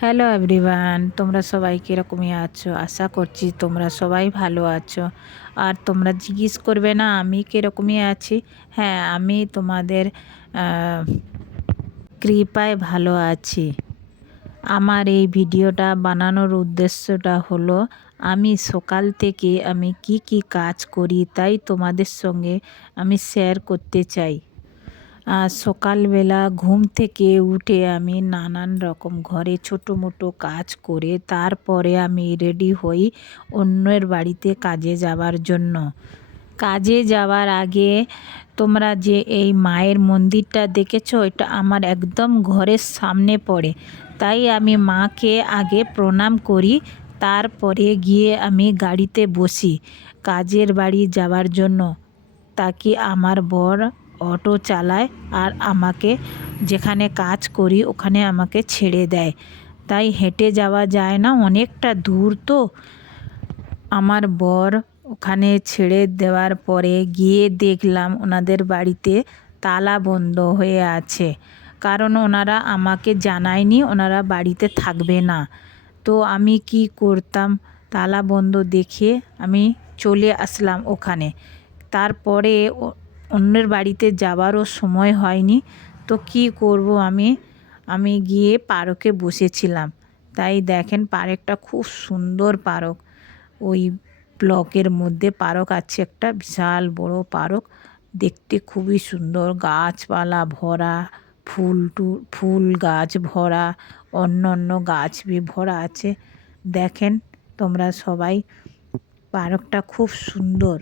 Hello everyone, তোমরা সবাই কীরকমই আছো? আশা করছি তোমরা সবাই ভালো আছো। আর তোমরা জিজ্ঞেস করবে না আমি কীরকমই আছি। হ্যাঁ, আমি তোমাদের কৃপায় ভালো আছি। আমার এই ভিডিওটা বানানোর উদ্দেশ্যটা হলো আমি সকাল থেকে আমি কি কাজ করি তাই তোমাদের সঙ্গে আমি শেয়ার করতে চাই। সকালবেলা ঘুম থেকে উঠে আমি নানান রকম ঘরে ছোটো মোটো কাজ করে তারপরে আমি রেডি হই অন্যের বাড়িতে কাজে যাওয়ার জন্য। কাজে যাওয়ার আগে তোমরা যে এই মায়ের মন্দিরটা দেখেছো, এটা আমার একদম ঘরের সামনে পড়ে, তাই আমি মাকে আগে প্রণাম করি, তারপরে গিয়ে আমি গাড়িতে বসি কাজের বাড়ি যাওয়ার জন্য। তাকে আমার বর অটো চালায় আর আমাকে যেখানে কাজ করি ওখানে আমাকে ছেড়ে দেয়, তাই হেঁটে যাওয়া যায় না, অনেকটা দূর তো। আমার বর ওখানে ছেড়ে দেওয়ার পরে গিয়ে দেখলাম ওনাদের বাড়িতে তালা বন্ধ হয়ে আছে, কারণ ওনারা আমাকে জানায়নি ওনারা বাড়িতে থাকবে না। তো আমি কি করতাম, তালা বন্ধ দেখে আমি চলে আসলাম ওখানে। তারপরে অন্যের বাড়িতে যাওয়ারও সময় হয়নি, তো কি করব আমি গিয়ে পার্কে বসেছিলাম। তাই দেখেন পার্কটা খুব সুন্দর পার্ক, ওই ব্লকের মধ্যে পার্ক আছে একটা বিশাল বড় পার্ক, দেখতে খুবই সুন্দর, গাছপালা ভরা, ফুল গাছ ভরা, অন্য গাছ বি ভরা আছে। দেখেন তোমরা সবাই, পার্কটা খুব সুন্দর।